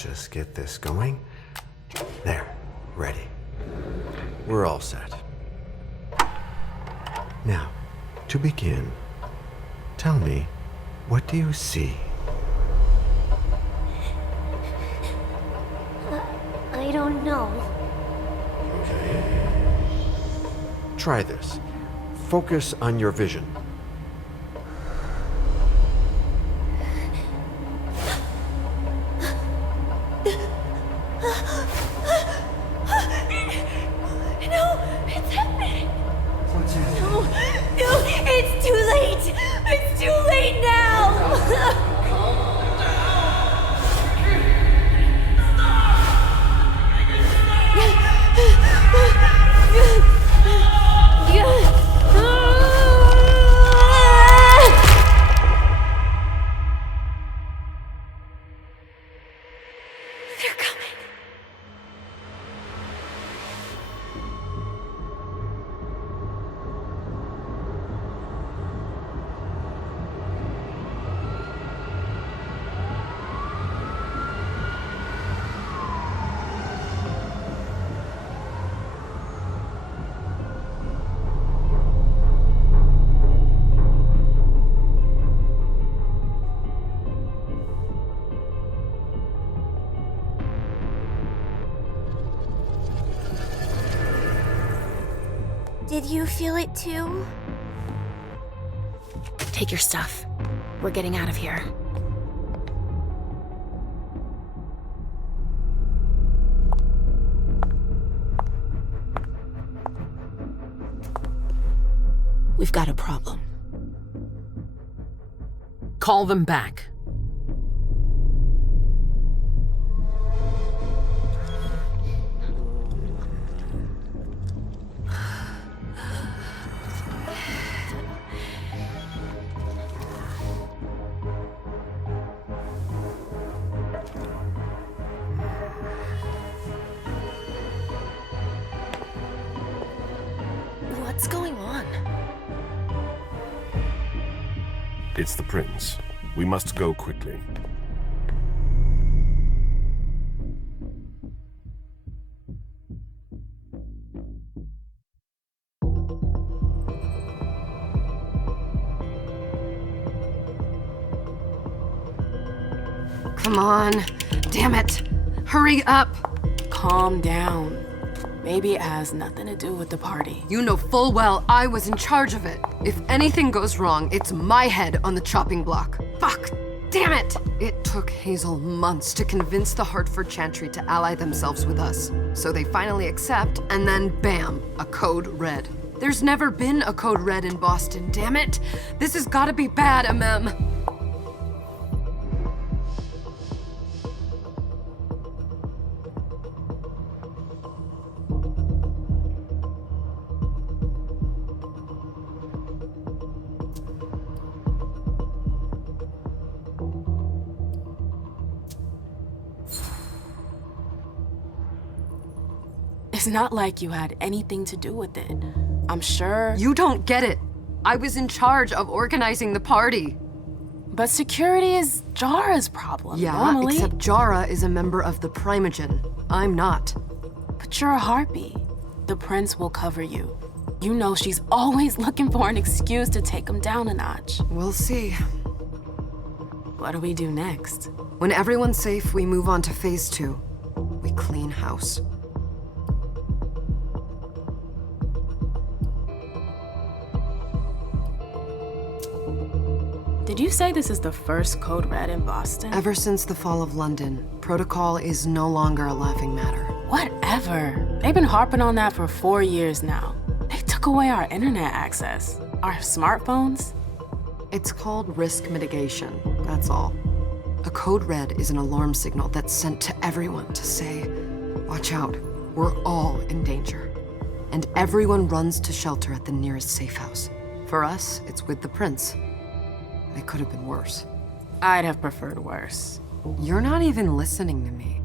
just get this going. There, ready. We're all set. Now, to begin, tell me, what do you see? I don't know. Okay. Try this. Focus on your vision. Did you feel it too? Take your stuff. We're getting out of here. We've got a problem. Call them back. What's going on? It's the prince. We must go quickly. Come on. Damn it. Hurry up. Calm down. Maybe it has nothing to do with the party. You know full well I was in charge of it. If anything goes wrong, it's my head on the chopping block. Fuck! Damn it! It took Hazel months to convince the Hartford Chantry to ally themselves with us. So they finally accept, and then bam, a code red. There's never been a code red in Boston, damn it! This has gotta be bad, MM. It's not like you had anything to do with it. I'm sure. You don't get it. I was in charge of organizing the party. But security is Jara's problem, Yeah, normally. except Jara is a member of the Primogen. I'm not. But you're a harpy. The prince will cover you. You know she's always looking for an excuse to take him down a notch. We'll see. What do we do next? When everyone's safe, we move on to phase 2. We clean house. Did you say this is the first code red in Boston? Ever since the fall of London, protocol is no longer a laughing matter. Whatever. They've been harping on that for 4 years now. They took away our internet access. Our smartphones. It's called risk mitigation, that's all. A code red is an alarm signal that's sent to everyone to say, watch out, we're all in danger. And everyone runs to shelter at the nearest safe house. For us, it's with the prince. It could have been worse. I'd have preferred worse. You're not even listening to me.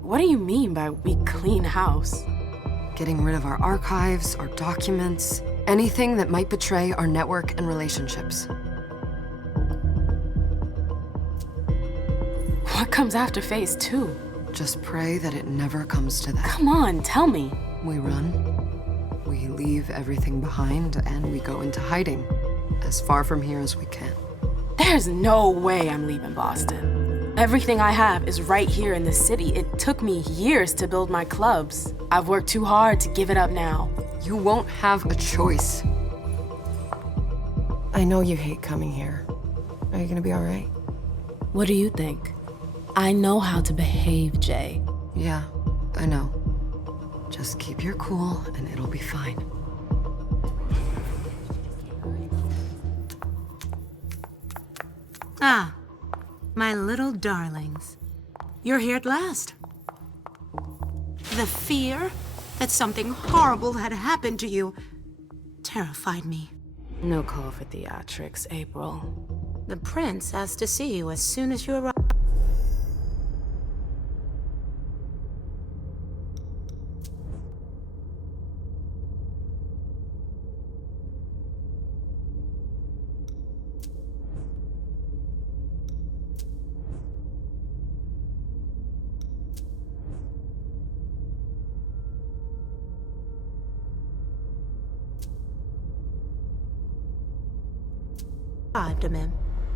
What do you mean by we clean house? Getting rid of our archives, our documents, anything that might betray our network and relationships. What comes after phase 2? Just pray that it never comes to that. Come on, tell me. We run, we leave everything behind, and we go into hiding, as far from here as we can. There's no way I'm leaving Boston. Everything I have is right here in the city. It took me years to build my clubs. I've worked too hard to give it up now. You won't have a choice. I know you hate coming here. Are you gonna be all right? What do you think? I know how to behave, Jay. Yeah, I know. Just keep your cool and it'll be fine. Ah, my little darlings. You're here at last. The fear that something horrible had happened to you terrified me. No call for theatrics, April. The prince asked to see you as soon as you arrived.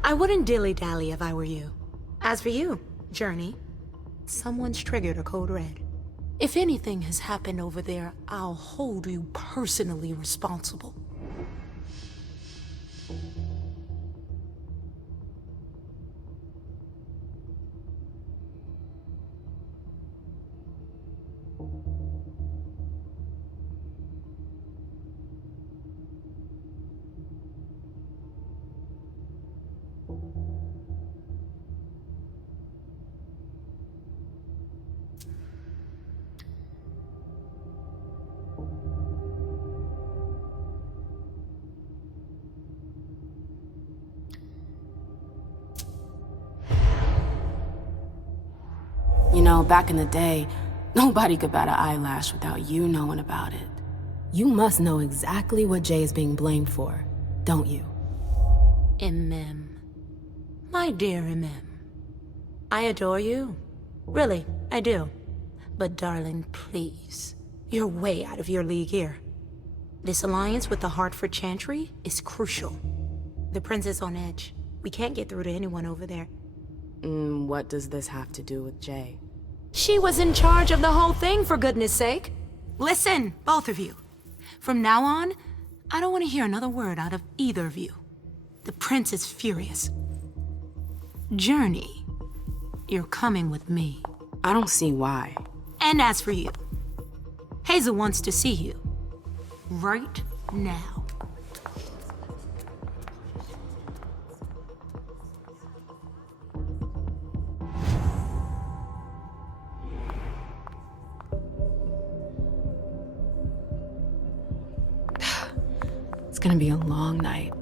I wouldn't dilly-dally if I were you. As for you, Journey, someone's triggered a code red. If anything has happened over there, I'll hold you personally responsible. You know, back in the day, nobody could bat an eyelash without you knowing about it. You must know exactly what Jay is being blamed for, don't you? My dear I adore you. Really, I do. But darling, please. You're way out of your league here. This alliance with the Hartford Chantry is crucial. The prince is on edge. We can't get through to anyone over there. What does this have to do with Jay? She was in charge of the whole thing, for goodness sake. Listen, both of you. From now on, I don't want to hear another word out of either of you. The prince is furious. Journey, you're coming with me. I don't see why. And as for you, Hazel wants to see you. Right now. It's gonna be a long night.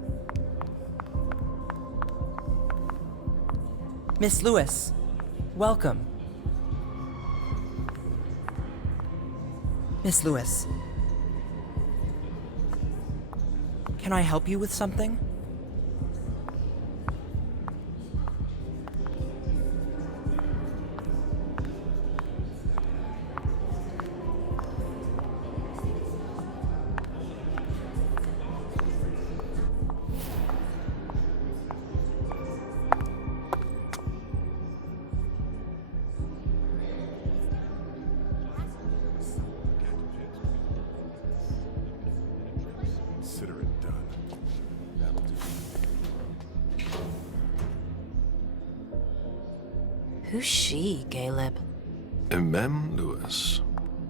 Miss Lewis, welcome. Miss Lewis, can I help you with something? Consider it done. That'll do. Who's she, Caleb? Mem Lewis.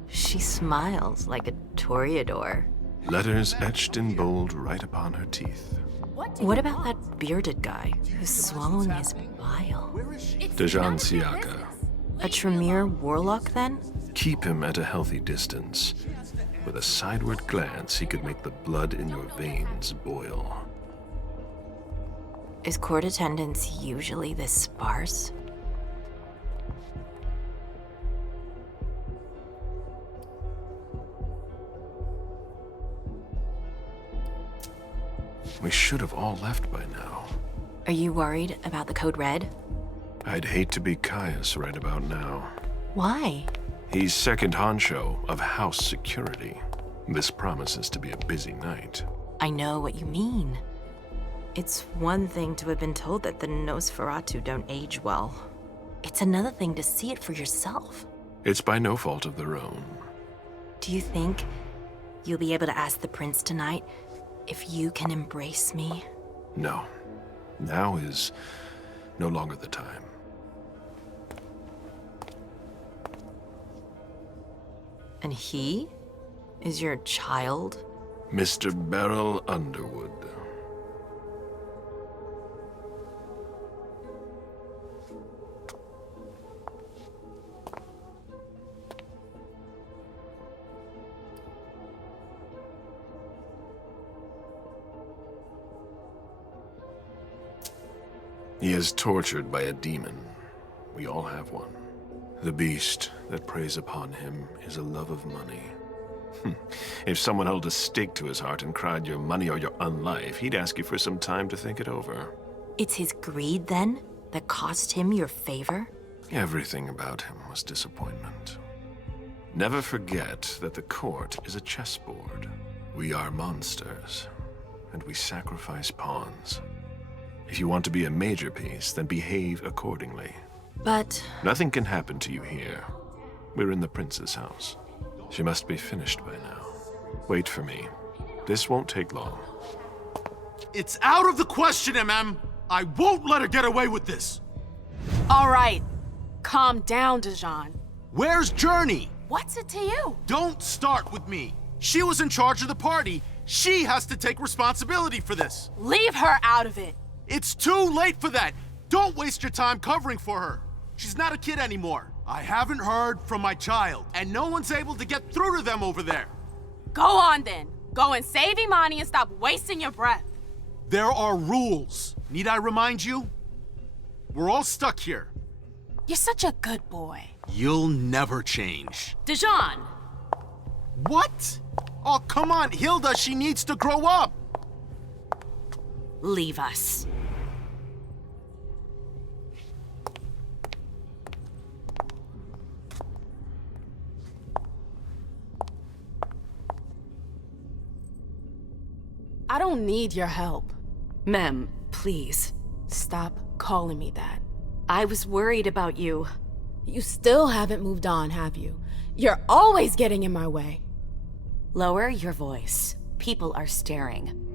She smiles like a toreador. Letters etched in bold right upon her teeth. What about that bearded guy who's swallowing his bile? Dejan Siaka. A Tremere warlock, then? Keep him at a healthy distance. With a sideward glance, he could make the blood in your veins boil. Is court attendance usually this sparse? We should have all left by now. Are you worried about the code red? I'd hate to be Caius right about now. Why? He's second honcho of house security. This promises to be a busy night. I know what you mean. It's one thing to have been told that the Nosferatu don't age well. It's another thing to see it for yourself. It's by no fault of their own. Do you think you'll be able to ask the prince tonight if you can embrace me? No. Now is no longer the time. And he is your child? Mr. Beryl Underwood. He is tortured by a demon. We all have one. The beast that preys upon him is a love of money. If someone held a stake to his heart and cried your money or your unlife, he'd ask you for some time to think it over. It's his greed, then, that cost him your favor? Everything about him was disappointment. Never forget that the court is a chessboard. We are monsters, and we sacrifice pawns. If you want to be a major piece, then behave accordingly. But... Nothing can happen to you here. We're in the prince's house. She must be finished by now. Wait for me. This won't take long. It's out of the question, MM! I won't let her get away with this! All right. Calm down, Dijon. Where's Journey? What's it to you? Don't start with me. She was in charge of the party. She has to take responsibility for this. Leave her out of it. It's too late for that. Don't waste your time covering for her. She's not a kid anymore. I haven't heard from my child, and no one's able to get through to them over there. Go on then. Go and save Imani and stop wasting your breath. There are rules. Need I remind you? We're all stuck here. You're such a good boy. You'll never change. Dijon! What? Oh, come on, Hilda, she needs to grow up. leave us. I don't need your help. Mem, please. Stop calling me that. I was worried about you. You still haven't moved on, have you? You're always getting in my way. Lower your voice. People are staring.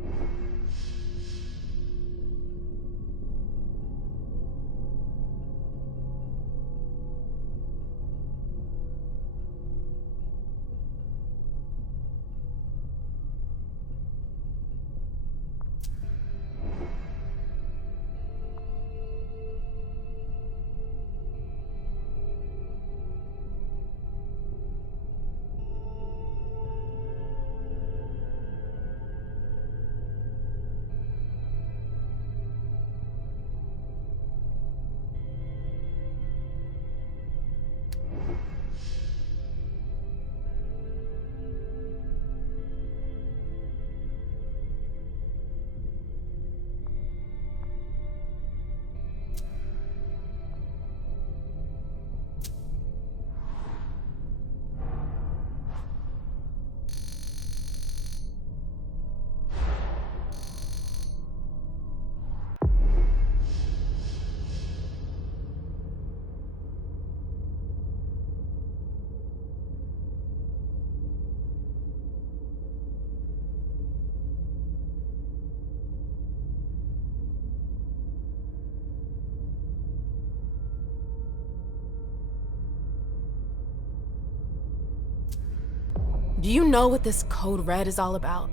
Do you know what this code red is all about?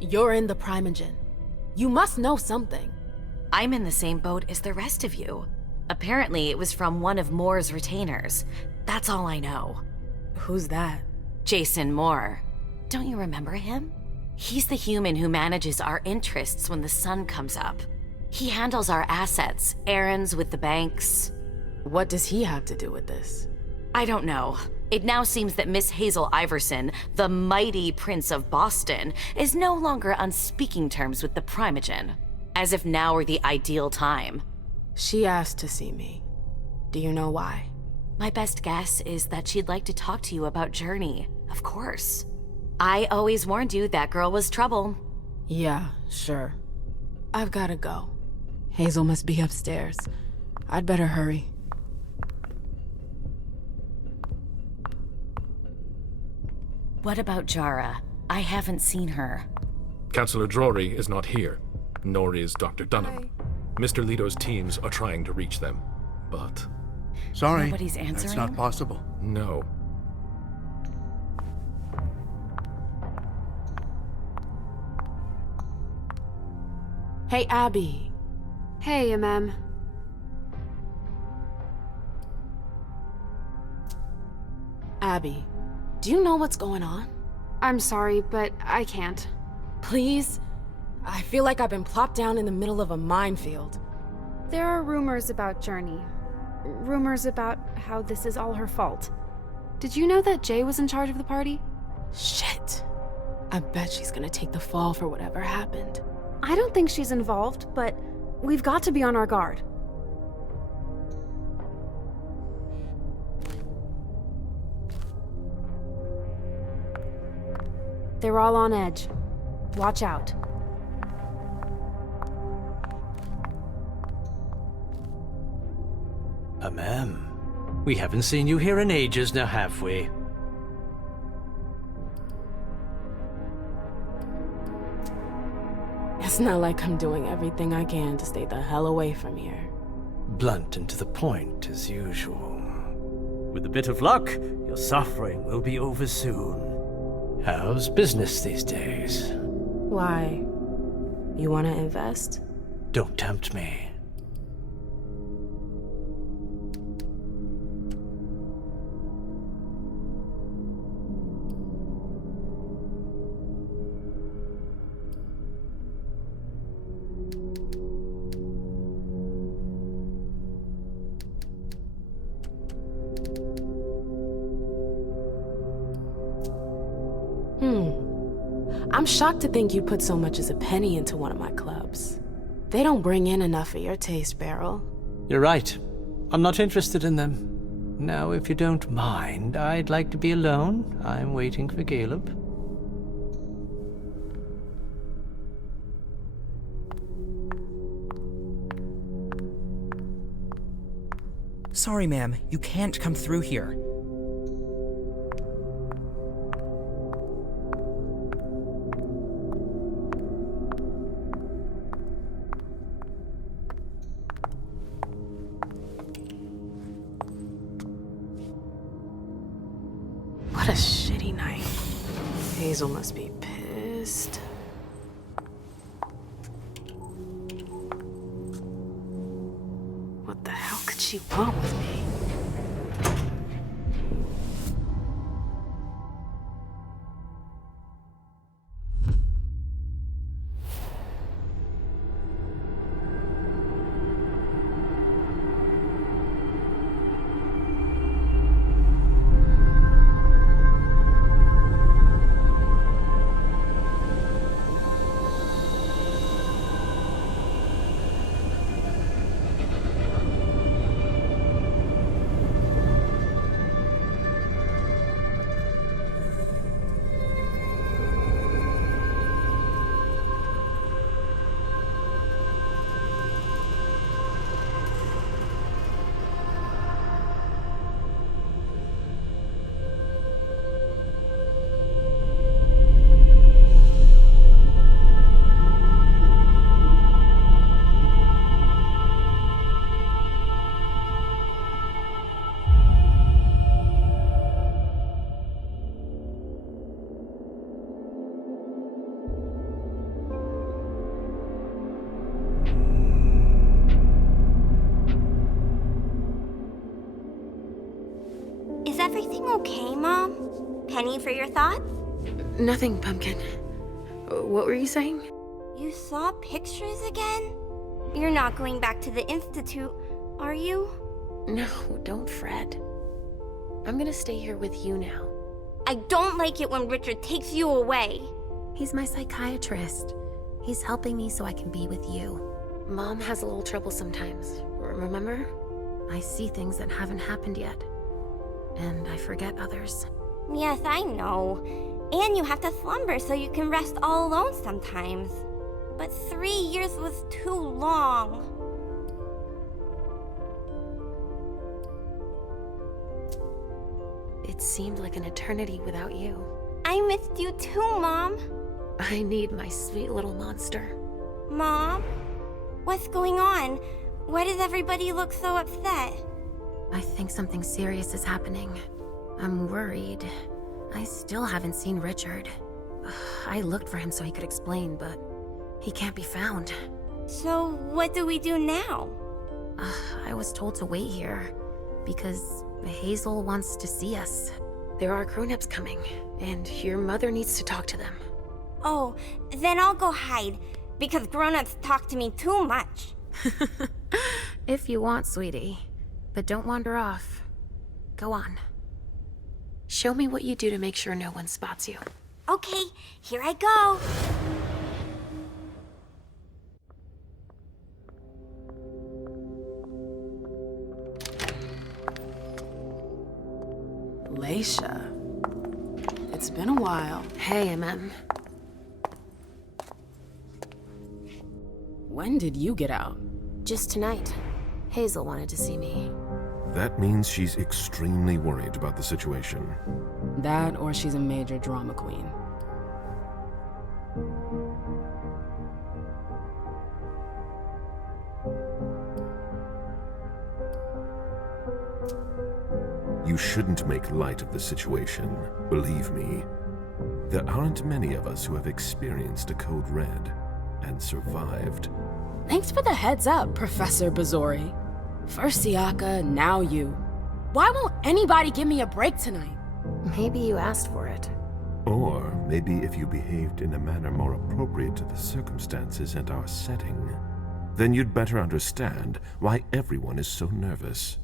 You're in the Primogen. You must know something. I'm in the same boat as the rest of you. Apparently, it was from one of Moore's retainers. That's all I know. Who's that? Jason Moore. Don't you remember him? He's the human who manages our interests when the sun comes up. He handles our assets, errands with the banks. What does he have to do with this? I don't know. It now seems that Miss Hazel Iverson, the mighty Prince of Boston, is no longer on speaking terms with the Primogen. As if now were the ideal time. She asked to see me. Do you know why? My best guess is that she'd like to talk to you about Journey, of course. I always warned you that girl was trouble. Yeah, sure. I've gotta go. Hazel must be upstairs. I'd better hurry. What about Jara? I haven't seen her. Councillor Drury is not here, nor is Dr. Dunham. Mr. Leto's teams are trying to reach them, but... Sorry, Nobody's answering? that's not possible. No. Hey, Abby. Hey, MM. Abby, do you know what's going on? I'm sorry, but I can't. Please? I feel like I've been plopped down in the middle of a minefield. There are rumors about Journey. Rumors about how this is all her fault. Did you know that Jay was in charge of the party? Shit. I bet she's gonna take the fall for whatever happened. I don't think she's involved, but we've got to be on our guard. They're all on edge. Watch out. Ma'am, we haven't seen you here in ages now, have we? It's not like I'm doing everything I can to stay the hell away from here. Blunt and to the point, as usual. With a bit of luck, your suffering will be over soon. How's business these days? Why? You want to invest? Don't tempt me. I'm shocked to think you'd put so much as a penny into one of my clubs. They don't bring in enough for your taste, Beryl. You're right. I'm not interested in them. Now, if you don't mind, I'd like to be alone. I'm waiting for Caleb. Sorry, ma'am. You can't come through here. What a shitty night. Hazel must be pissed. What the hell could she want with me? Is everything okay, Mom? Penny for your thought? Nothing, Pumpkin. What were you saying? You saw pictures again? You're not going back to the Institute, are you? No, don't fret. I'm gonna stay here with you now. I don't like it when Richard takes you away. He's my psychiatrist. He's helping me so I can be with you. Mom has a little trouble sometimes, remember? I see things that haven't happened yet. And I forget others. Yes, I know. And you have to slumber so you can rest all alone sometimes. But 3 years was too long. It seemed like an eternity without you. I missed you too, Mom. I need my sweet little monster. Mom? What's going on? Why does everybody look so upset? I think something serious is happening. I'm worried. I still haven't seen Richard. I looked for him so he could explain, but he can't be found. So what do we do now? I was told to wait here because Hazel wants to see us. There are grown-ups coming, and your mother needs to talk to them. Oh, then I'll go hide, because grown-ups talk to me too much. If you want, sweetie. But don't wander off. Go on. Show me what you do to make sure no one spots you. Okay, here I go. Leisha. It's been a while. Hey, MM. When did you get out? Just tonight. Hazel wanted to see me. That means she's extremely worried about the situation. That or she's a major drama queen. You shouldn't make light of the situation, believe me. There aren't many of us who have experienced a code red and survived. Thanks for the heads up, Professor Bazori. First Siaka, now you. Why won't anybody give me a break tonight? Maybe you asked for it. Or maybe if you behaved in a manner more appropriate to the circumstances and our setting, then you'd better understand why everyone is so nervous.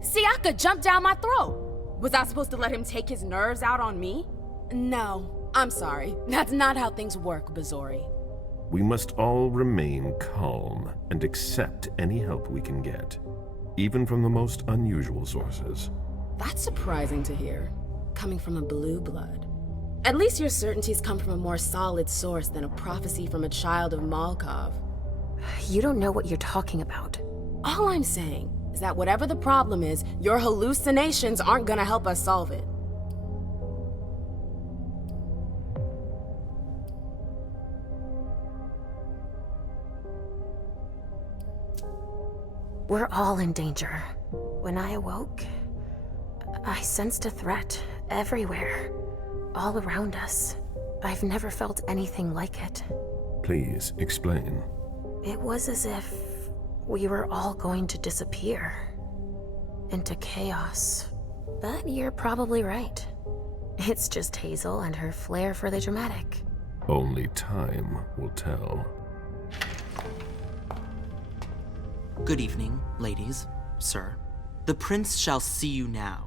Siaka jumped down my throat. Was I supposed to let him take his nerves out on me? No, I'm sorry. That's not how things work, Bazori. We must all remain calm and accept any help we can get, even from the most unusual sources. That's surprising to hear, coming from a blue blood. At least your certainties come from a more solid source than a prophecy from a child of Malkov. You don't know what you're talking about. All I'm saying is that whatever the problem is, your hallucinations aren't gonna help us solve it. We're all in danger. When I awoke, I sensed a threat everywhere, all around us. I've never felt anything like it. Please, explain. It was as if we were all going to disappear into chaos. But you're probably right. It's just Hazel and her flair for the dramatic. Only time will tell. Good evening, ladies, sir. The prince shall see you now.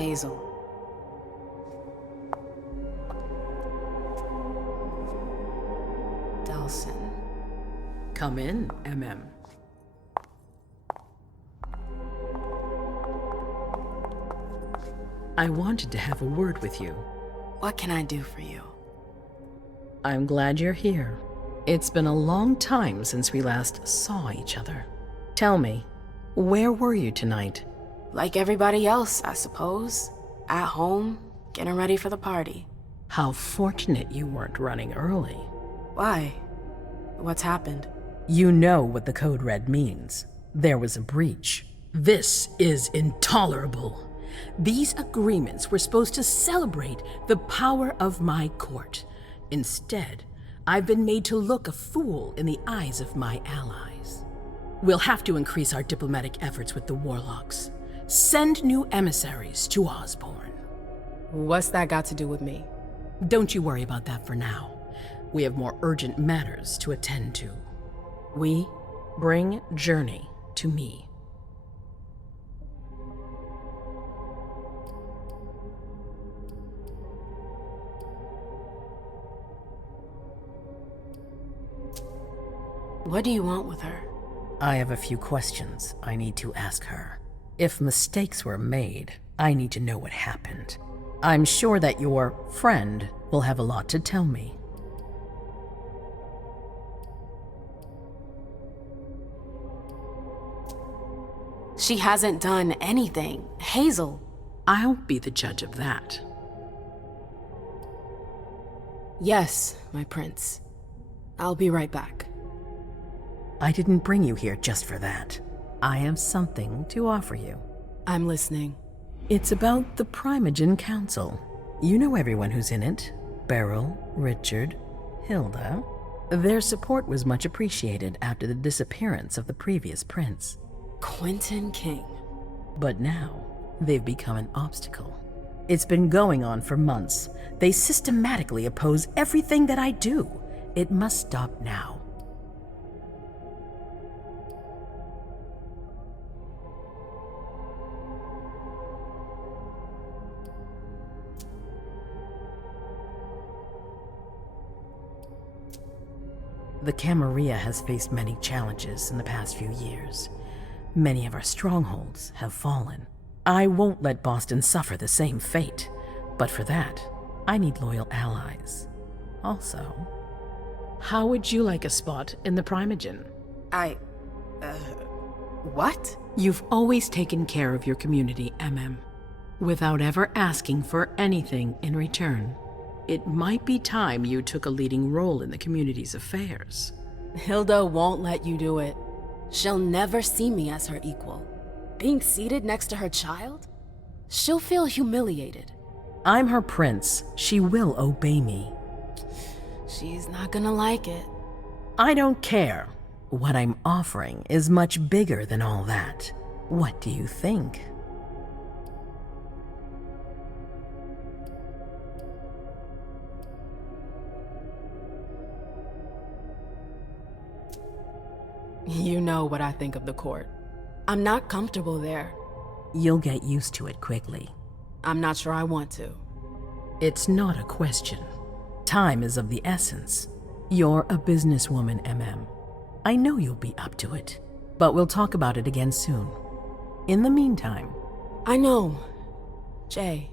Hazel. Delsin. Come in, MM. I wanted to have a word with you. What can I do for you? I'm glad you're here. It's been a long time since we last saw each other. Tell me, where were you tonight? Like everybody else, I suppose. At home, getting ready for the party. How fortunate you weren't running early. Why? What's happened? You know what the code red means. There was a breach. This is intolerable. These agreements were supposed to celebrate the power of my court. Instead, I've been made to look a fool in the eyes of my allies. We'll have to increase our diplomatic efforts with the warlocks. Send new emissaries to Osborne. What's that got to do with me? Don't you worry about that for now. We have more urgent matters to attend to. We bring Journey to me. What do you want with her? I have a few questions I need to ask her. If mistakes were made, I need to know what happened. I'm sure that your friend will have a lot to tell me. She hasn't done anything. Hazel. I'll be the judge of that. Yes, my prince. I'll be right back. I didn't bring you here just for that. I have something to offer you. I'm listening. It's about the Primogen Council. You know everyone who's in it. Beryl, Richard, Hilda. Their support was much appreciated after the disappearance of the previous prince. Quentin King. But now, they've become an obstacle. It's been going on for months. They systematically oppose everything that I do. It must stop now. The Camarilla has faced many challenges in the past few years. Many of our strongholds have fallen. I won't let Boston suffer the same fate, but for that, I need loyal allies. Also, how would you like a spot in the Primogen? What? You've always taken care of your community, MM, without ever asking for anything in return. It might be time you took a leading role in the community's affairs. Hilda won't let you do it. She'll never see me as her equal. Being seated next to her child? She'll feel humiliated. I'm her prince. She will obey me. She's not gonna like it. I don't care. What I'm offering is much bigger than all that. What do you think? You know what I think of the court. I'm not comfortable there. You'll get used to it quickly. I'm not sure I want to. It's not a question. Time is of the essence. You're a businesswoman, MM. I know you'll be up to it, but we'll talk about it again soon. In the meantime... I know. Jay,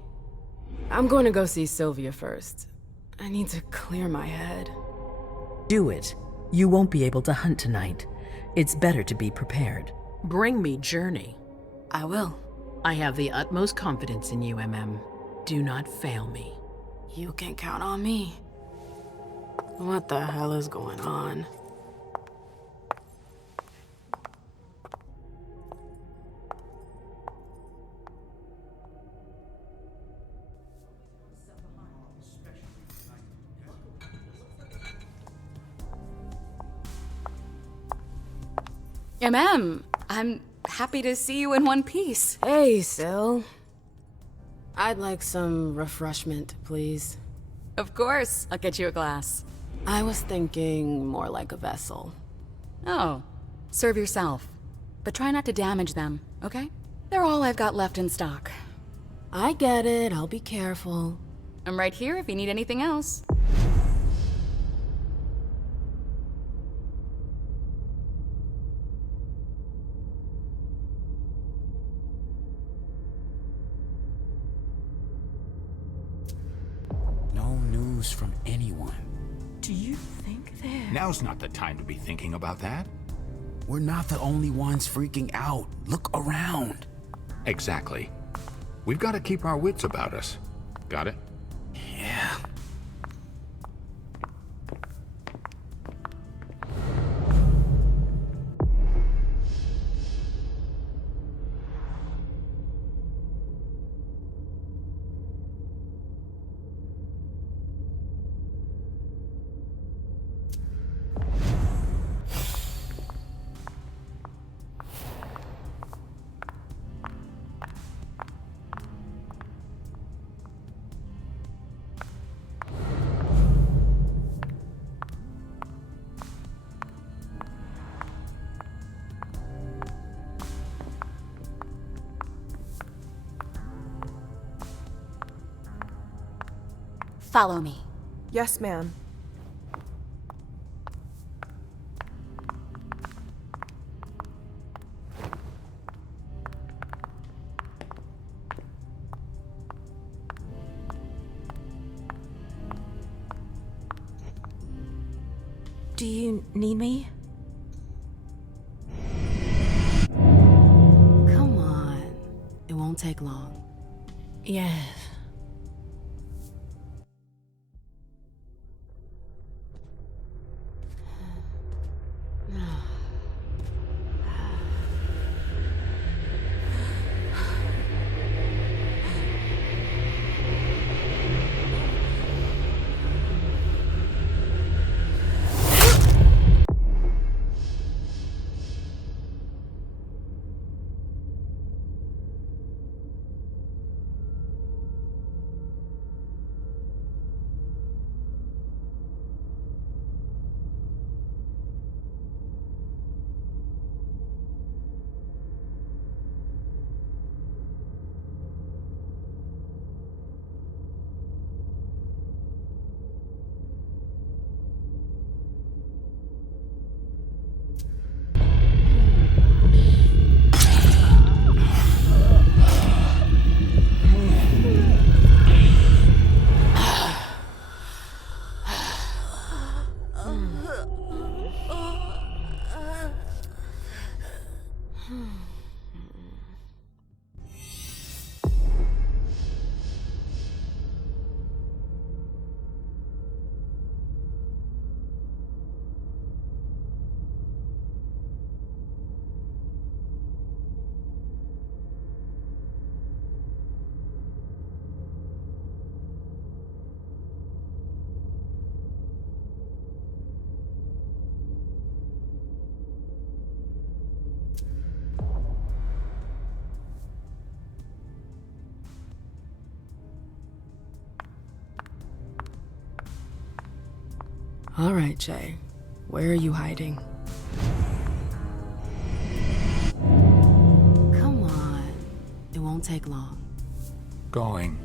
I'm going to go see Sylvia first. I need to clear my head. Do it. You won't be able to hunt tonight. It's better to be prepared. Bring me Journey. I will. I have the utmost confidence in you, MM. Do not fail me. You can count on me. What the hell is going on? I'm happy to see you in one piece. Hey, Syl. I'd like some refreshment, please. Of course, I'll get you a glass. I was thinking more like a vessel. Oh, serve yourself. But try not to damage them, okay? They're all I've got left in stock. I get it, I'll be careful. I'm right here if you need anything else. No news from anyone. Do you think they're... Now's not the time to be thinking about that. We're not the only ones freaking out. Look around. Exactly. We've got to keep our wits about us. Got it? Yeah. Follow me. Yes, ma'am. Do you need me? Come on. It won't take long. Yes. All right, Jay. Where are you hiding? Come on. It won't take long. Going.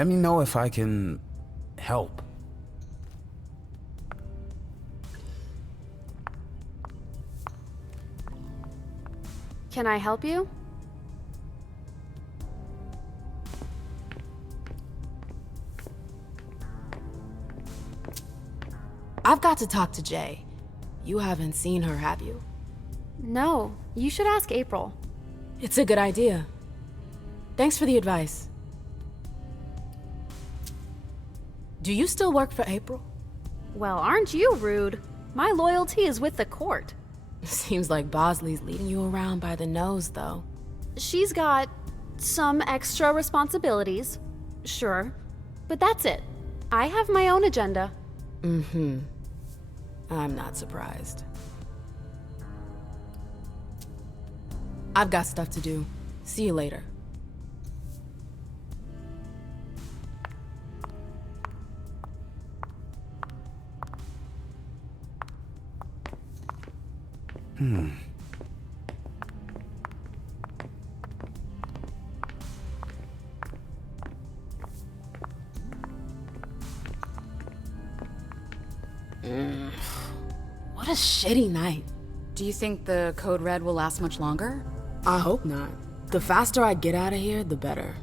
Let me know if I can help. Can I help you? I've got to talk to Jay. You haven't seen her, have you? No, you should ask April. It's a good idea. Thanks for the advice. Do you still work for April? Well, aren't you rude? My loyalty is with the court. Seems like Bosley's leading you around by the nose, though. She's got some extra responsibilities, sure, but that's it. I have my own agenda. Mm-hmm. I'm not surprised. I've got stuff to do. See you later. What a shitty night. Do you think the Code Red will last much longer? I hope not. The faster I get out of here, the better.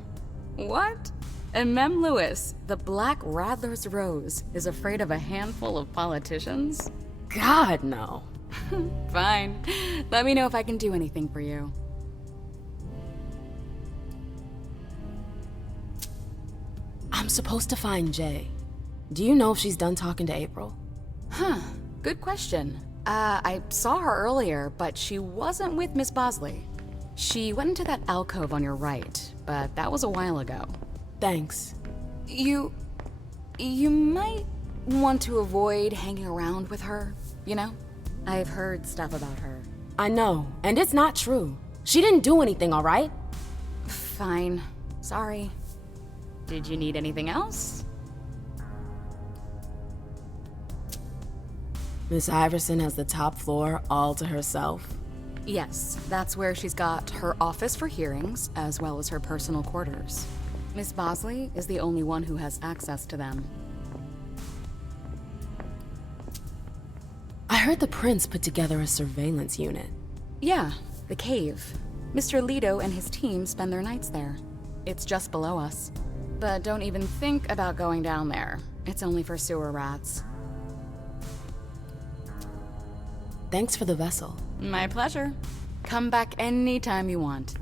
What? And Mem Lewis, the Black Rattler's Rose, is afraid of a handful of politicians? God, no. Fine. Let me know if I can do anything for you. I'm supposed to find Jay. Do you know if she's done talking to April? Huh. Good question. I saw her earlier, but she wasn't with Miss Bosley. She went into that alcove on your right, but that was a while ago. Thanks. You might want to avoid hanging around with her, you know? I've heard stuff about her. I know, and it's not true. She didn't do anything, all right? Fine. Sorry. Did you need anything else? Miss Iverson has the top floor all to herself. Yes, that's where she's got her office for hearings, as well as her personal quarters. Miss Bosley is the only one who has access to them. I heard the prince put together a surveillance unit. Yeah, the cave. Mr. Leto and his team spend their nights there. It's just below us. But don't even think about going down there. It's only for sewer rats. Thanks for the vessel. My pleasure. Come back anytime you want.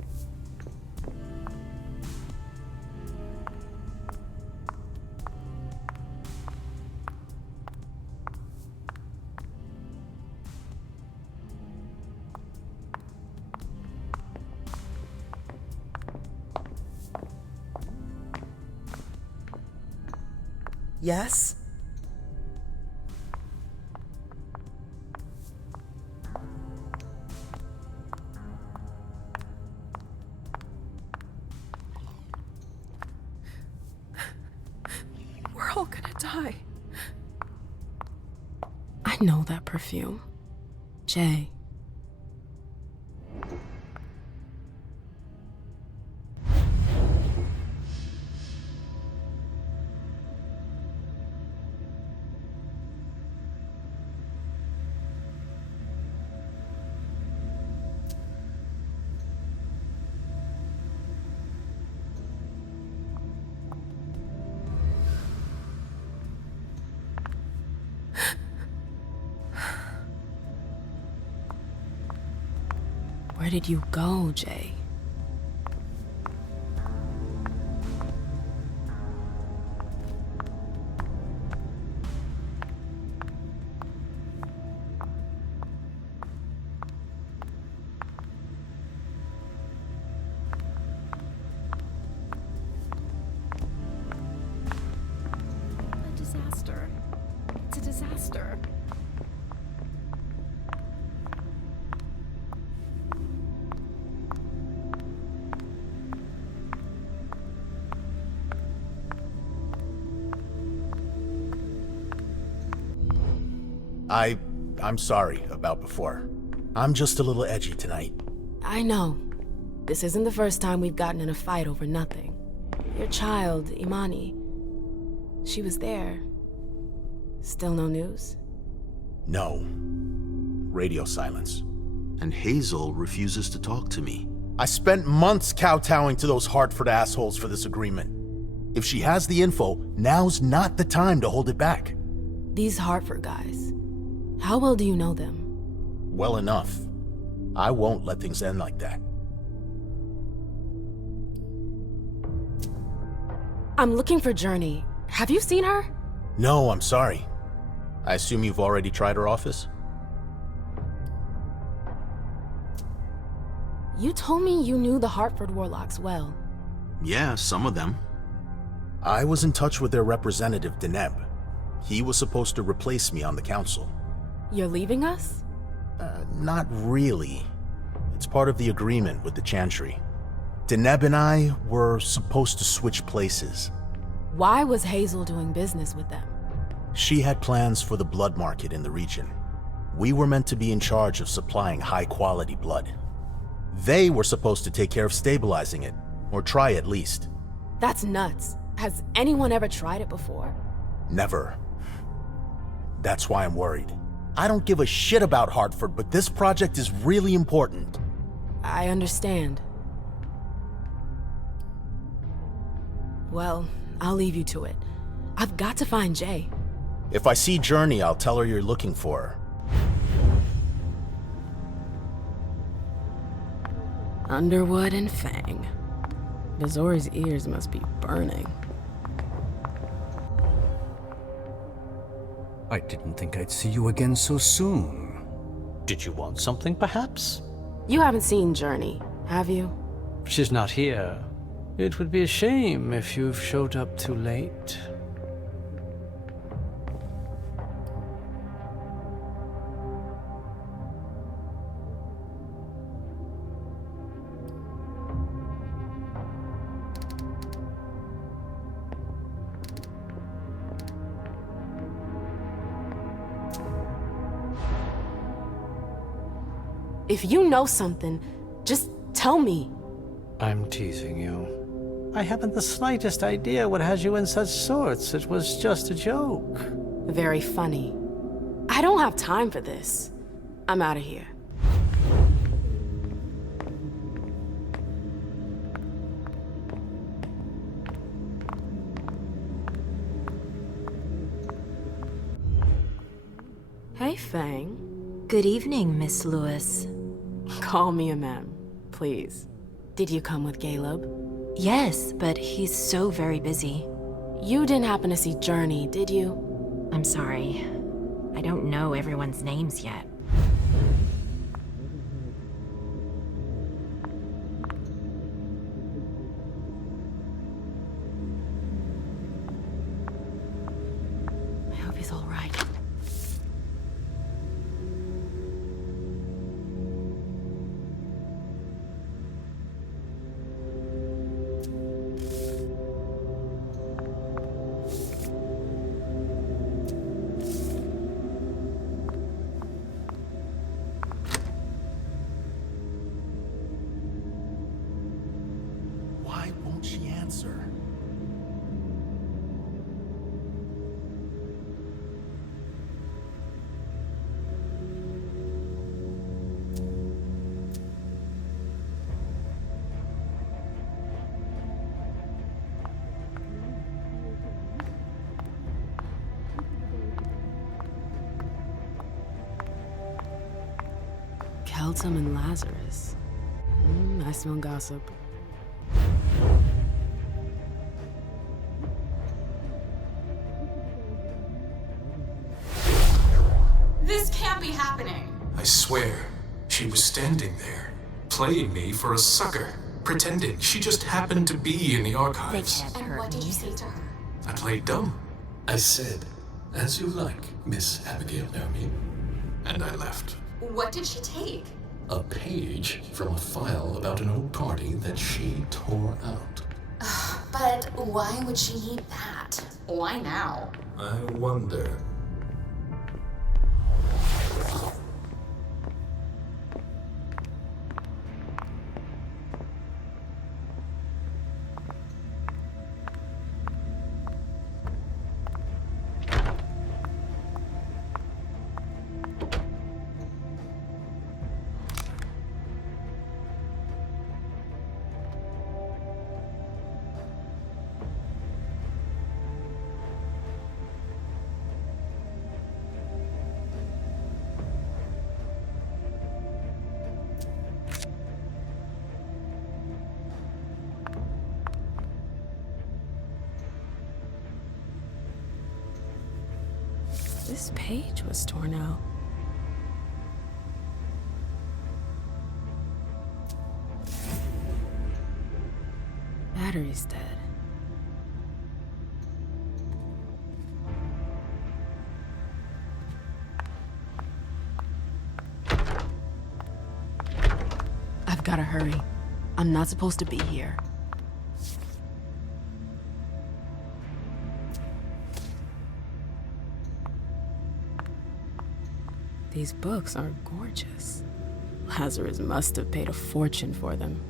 Yes? We're all gonna die. I know that perfume. Jay. Where did you go, Jay? A disaster. It's a disaster. I'm sorry about before. I'm just a little edgy tonight. I know. This isn't the first time we've gotten in a fight over nothing. Your child, Imani. She was there. Still no news? No. Radio silence. And Hazel refuses to talk to me. I spent months kowtowing to those Hartford assholes for this agreement. If she has the info, now's not the time to hold it back. These Hartford guys, how well do you know them? Well enough. I won't let things end like that. I'm looking for Journey. Have you seen her? No, I'm sorry. I assume you've already tried her office? You told me you knew the Hartford Warlocks well. Yeah, some of them. I was in touch with their representative, Deneb. He was supposed to replace me on the council. You're leaving us? Not really. It's part of the agreement with the Chantry. Deneb and I were supposed to switch places. Why was Hazel doing business with them? She had plans for the blood market in the region. We were meant to be in charge of supplying high-quality blood. They were supposed to take care of stabilizing it, or try at least. That's nuts. Has anyone ever tried it before? Never. That's why I'm worried. I don't give a shit about Hartford, but this project is really important. I understand. Well, I'll leave you to it. I've got to find Jay. If I see Journey, I'll tell her you're looking for her. Underwood and Fang. Bazori's ears must be burning. I didn't think I'd see you again so soon. Did you want something, perhaps? You haven't seen Journey, have you? She's not here. It would be a shame if you've showed up too late. If you know something, just tell me. I'm teasing you. I haven't the slightest idea what has you in such sorts. It was just a joke. Very funny. I don't have time for this. I'm out of here. Hey, Fang. Good evening, Miss Lewis. Call me a ma'am, please. Did you come with Caleb? Yes, but he's so very busy. You didn't happen to see Journey, did you? I'm sorry. I don't know everyone's names yet. I hope he's all right. Why won't she answer? Keltum and Lazarus. I smell gossip. This can't be happening. I swear, she was standing there, playing me for a sucker, pretending she just happened to be in the archives. And what did you say to her? I played dumb. I said, as you like, Miss Abigail Naomi. And I left. What did she take? A page from a file about an old party that she tore out. But why would she need that? Why now? I wonder. This page was torn out. Battery's dead. I've gotta hurry. I'm not supposed to be here. These books are gorgeous. Lazarus must have paid a fortune for them.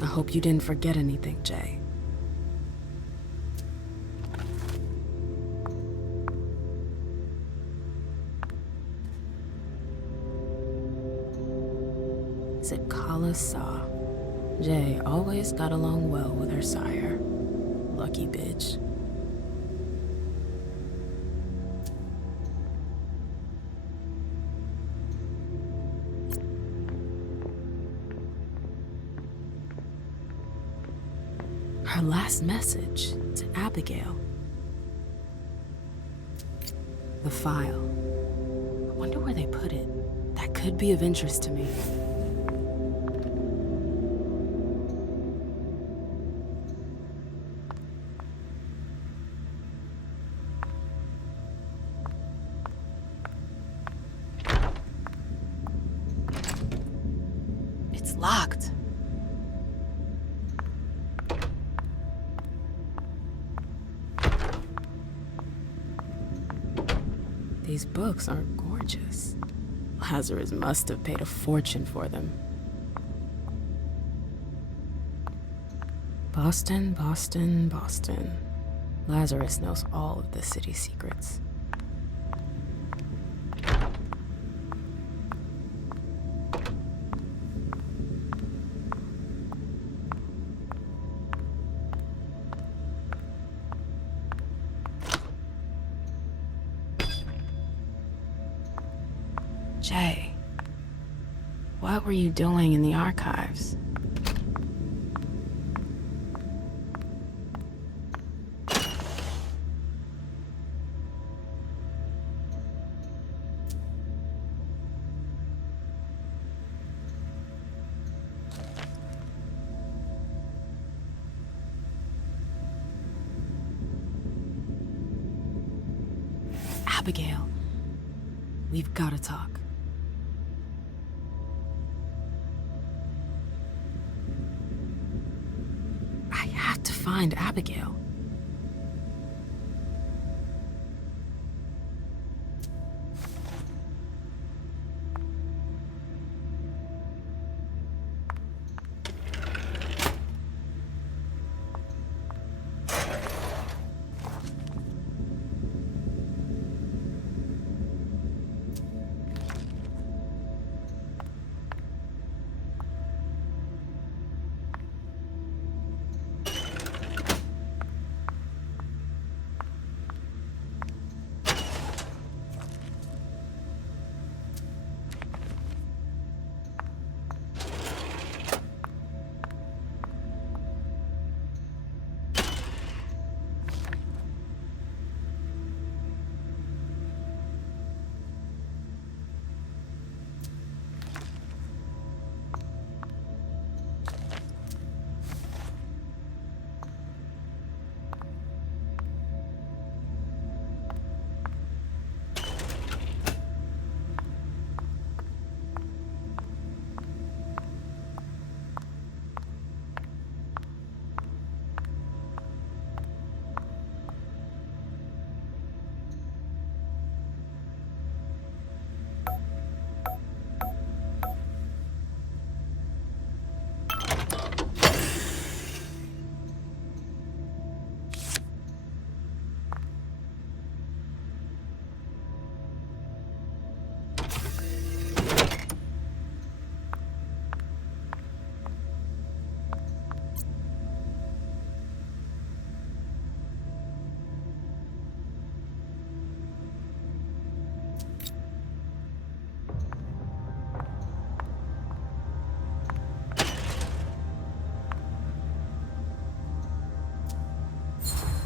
I hope you didn't forget anything, Jay. Zikala Saw. Jay always got along well with her sire. Lucky bitch. Her last message to Abigail. The file. I wonder where they put it. That could be of interest to me. It's locked. These books are gorgeous. Lazarus must have paid a fortune for them. Boston, Boston, Boston. Lazarus knows all of the city's secrets. Jay, what were you doing in the archives? Abigail, we've got to talk. I have to find Abigail.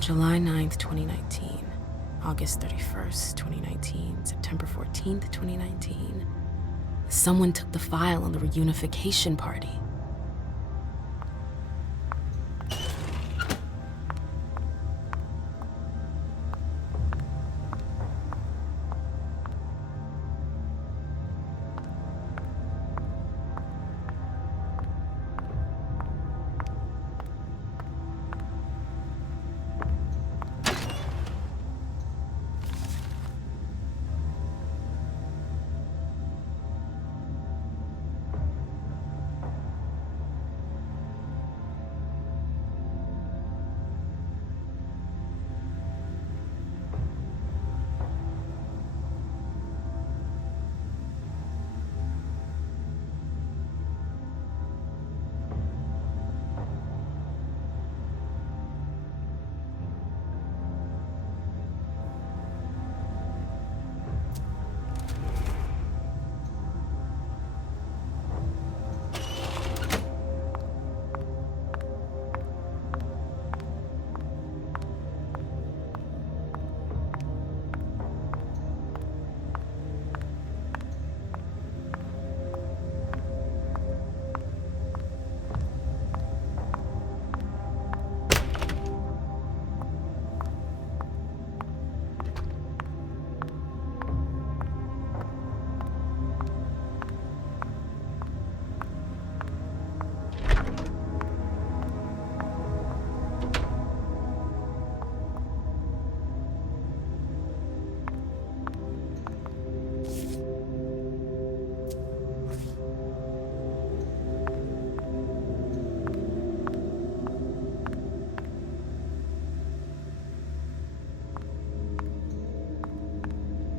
July 9th, 2019. August 31st, 2019. September 14th, 2019. Someone took the file on the reunification party.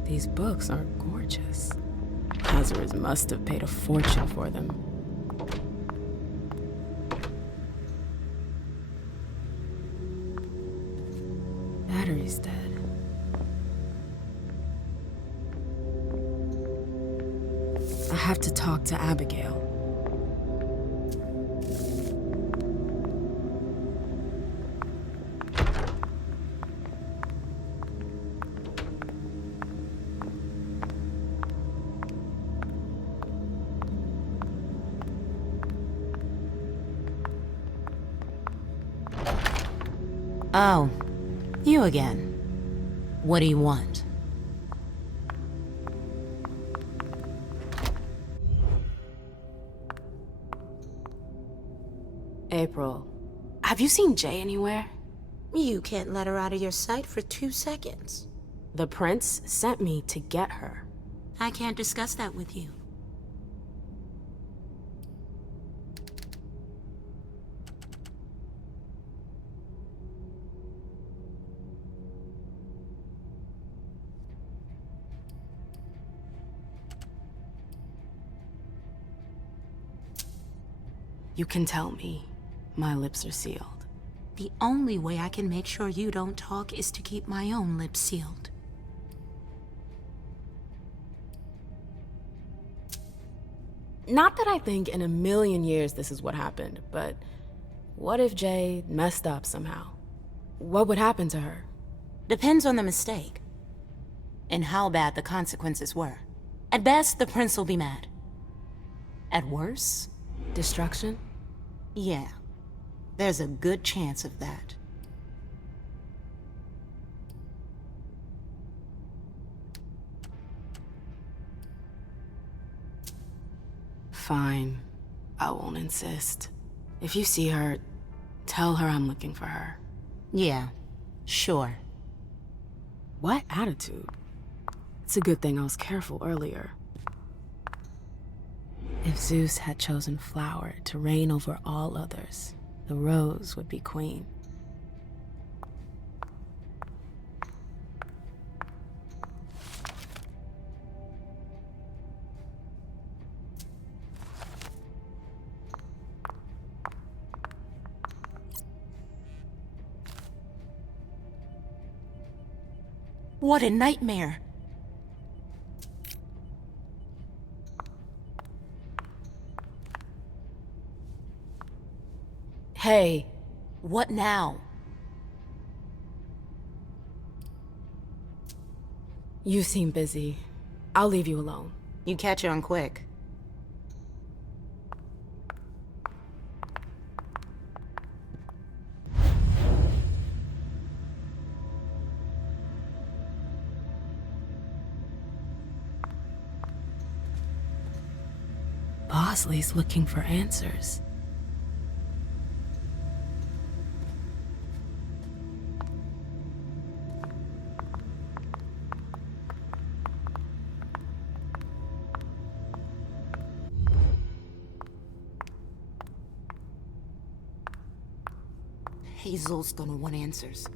These books are gorgeous. Lazarus must have paid a fortune for them. Battery's dead. I have to talk to Abigail. Oh, you again. What do you want? April, have you seen Jay anywhere? You can't let her out of your sight for 2 seconds. The prince sent me to get her. I can't discuss that with you. You can tell me. My lips are sealed. The only way I can make sure you don't talk is to keep my own lips sealed. Not that I think in a million years this is what happened, but what if Jay messed up somehow? What would happen to her? Depends on the mistake. And how bad the consequences were. At best, the prince will be mad. At worst, destruction? Yeah. There's a good chance of that. Fine. I won't insist. If you see her, tell her I'm looking for her. Yeah, sure. What attitude? It's a good thing I was careful earlier. If Zeus had chosen flower to reign over all others, the rose would be queen. What a nightmare. Hey. What now? You seem busy. I'll leave you alone. You catch on quick. Bosley's looking for answers. Hazel's gonna want answers.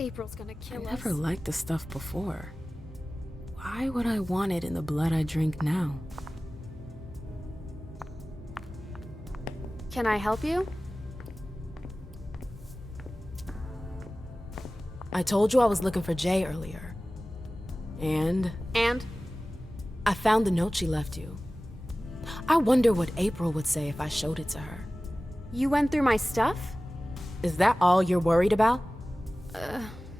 April's gonna kill us. I never liked this stuff before. Why would I want it in the blood I drink now? Can I help you? I told you I was looking for Jay earlier. And? I found the note she left you. I wonder what April would say if I showed it to her. You went through my stuff? Is that all you're worried about?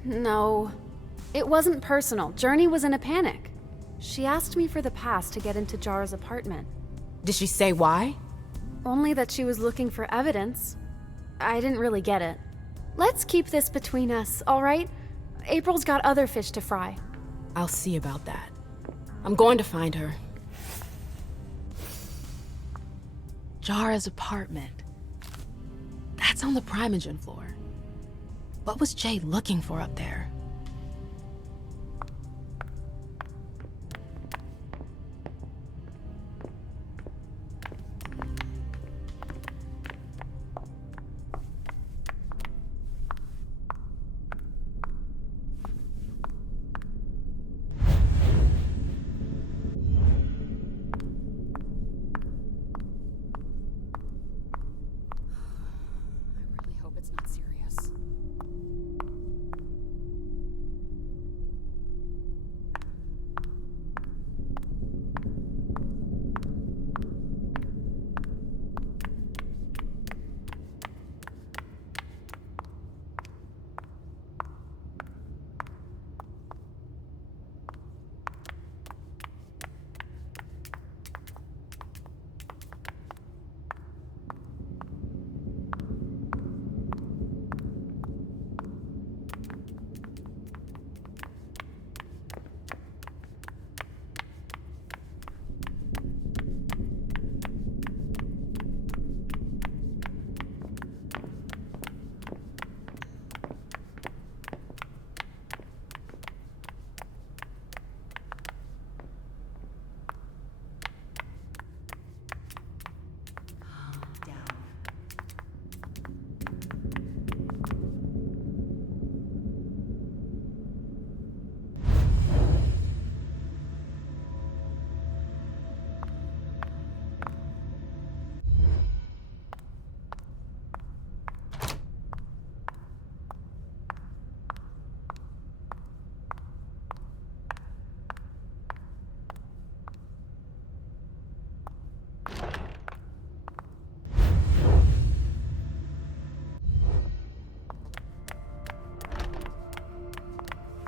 No. It wasn't personal. Journey was in a panic. She asked me for the pass to get into Jara's apartment. Did she say why? Only that she was looking for evidence. I didn't really get it. Let's keep this between us, all right? April's got other fish to fry. I'll see about that. I'm going to find her. Jara's apartment. That's on the Primogen floor. What was Jay looking for up there?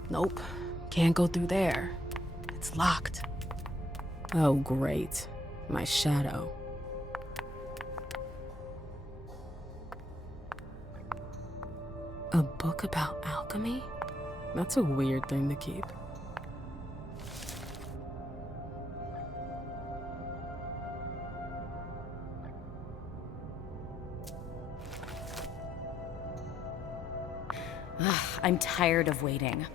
Nope, can't go through there. It's locked. Oh, great. My shadow. A book about alchemy? That's a weird thing to keep. I'm tired of waiting.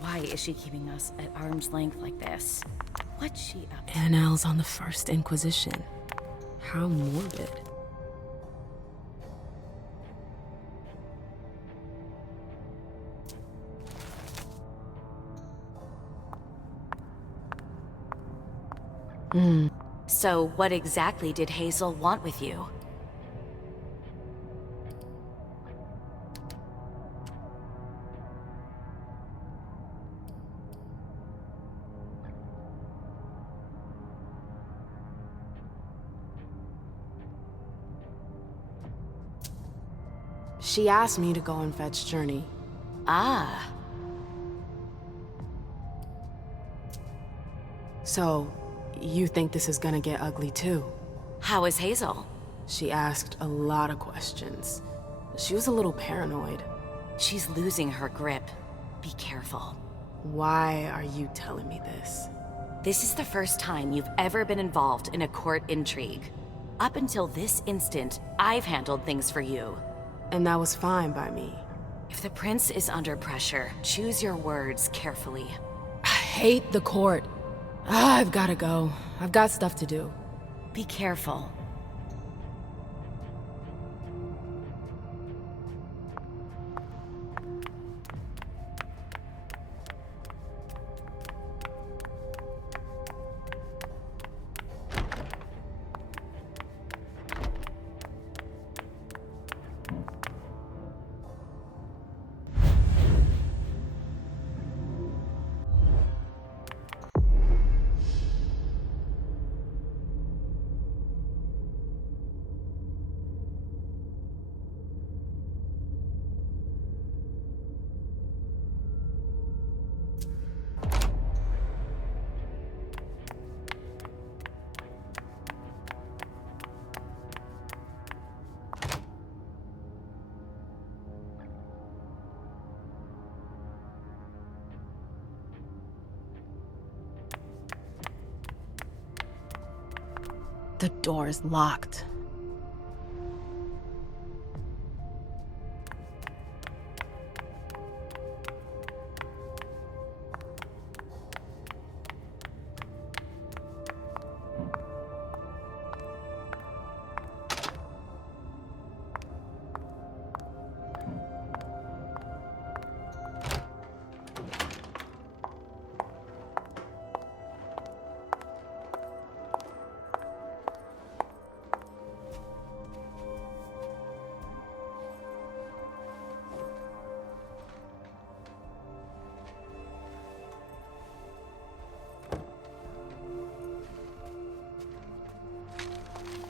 Why is she keeping us at arm's length like this? What's she up to? Annals on the First Inquisition. How morbid. So what exactly did Hazel want with you? She asked me to go and fetch Journey. Ah. So, you think this is gonna get ugly too? How is Hazel? She asked a lot of questions. She was a little paranoid. She's losing her grip. Be careful. Why are you telling me this? This is the first time you've ever been involved in a court intrigue. Up until this instant, I've handled things for you. And that was fine by me. If the prince is under pressure, choose your words carefully. I hate the court. I've gotta go. I've got stuff to do. Be careful. The door is locked.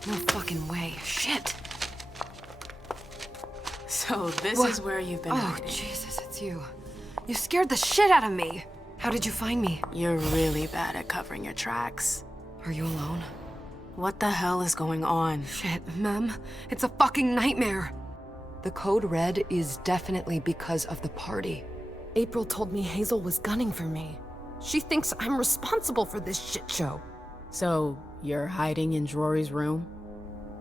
No fucking way. Shit. So this What? is where you've been Oh, hiding. Jesus, it's you. You scared the shit out of me. How did you find me? You're really bad at covering your tracks. Are you alone? What the hell is going on? Shit, Mem. It's a fucking nightmare. The code red is definitely because of the party. April told me Hazel was gunning for me. She thinks I'm responsible for this shit show. So, you're hiding in Drury's room?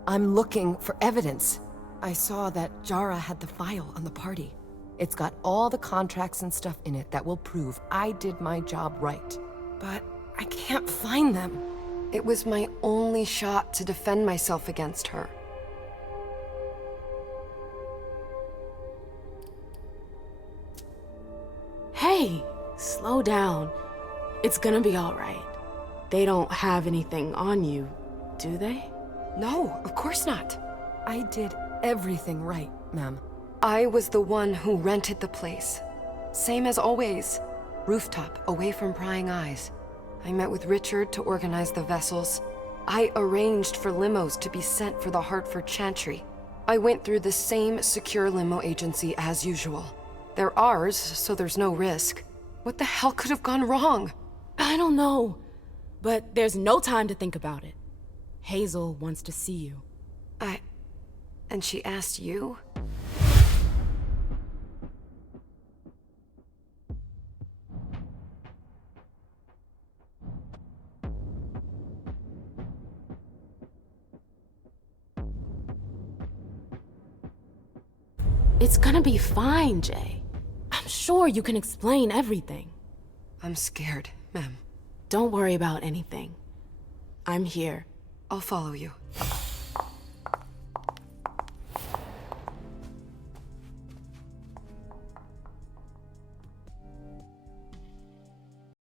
I'm looking for evidence. I saw that Jara had the file on the party. It's got all the contracts and stuff in it that will prove I did my job right. But I can't find them. It was my only shot to defend myself against her. Hey, slow down. It's gonna be all right. They don't have anything on you, do they? No, of course not. I did everything right, ma'am. I was the one who rented the place. Same as always. Rooftop, away from prying eyes. I met with Richard to organize the vessels. I arranged for limos to be sent for the Hartford Chantry. I went through the same secure limo agency as usual. They're ours, so there's no risk. What the hell could have gone wrong? I don't know. But there's no time to think about it. Hazel wants to see you. And she asked you? It's gonna be fine, Jay. I'm sure you can explain everything. I'm scared, ma'am. Don't worry about anything. I'm here. I'll follow you.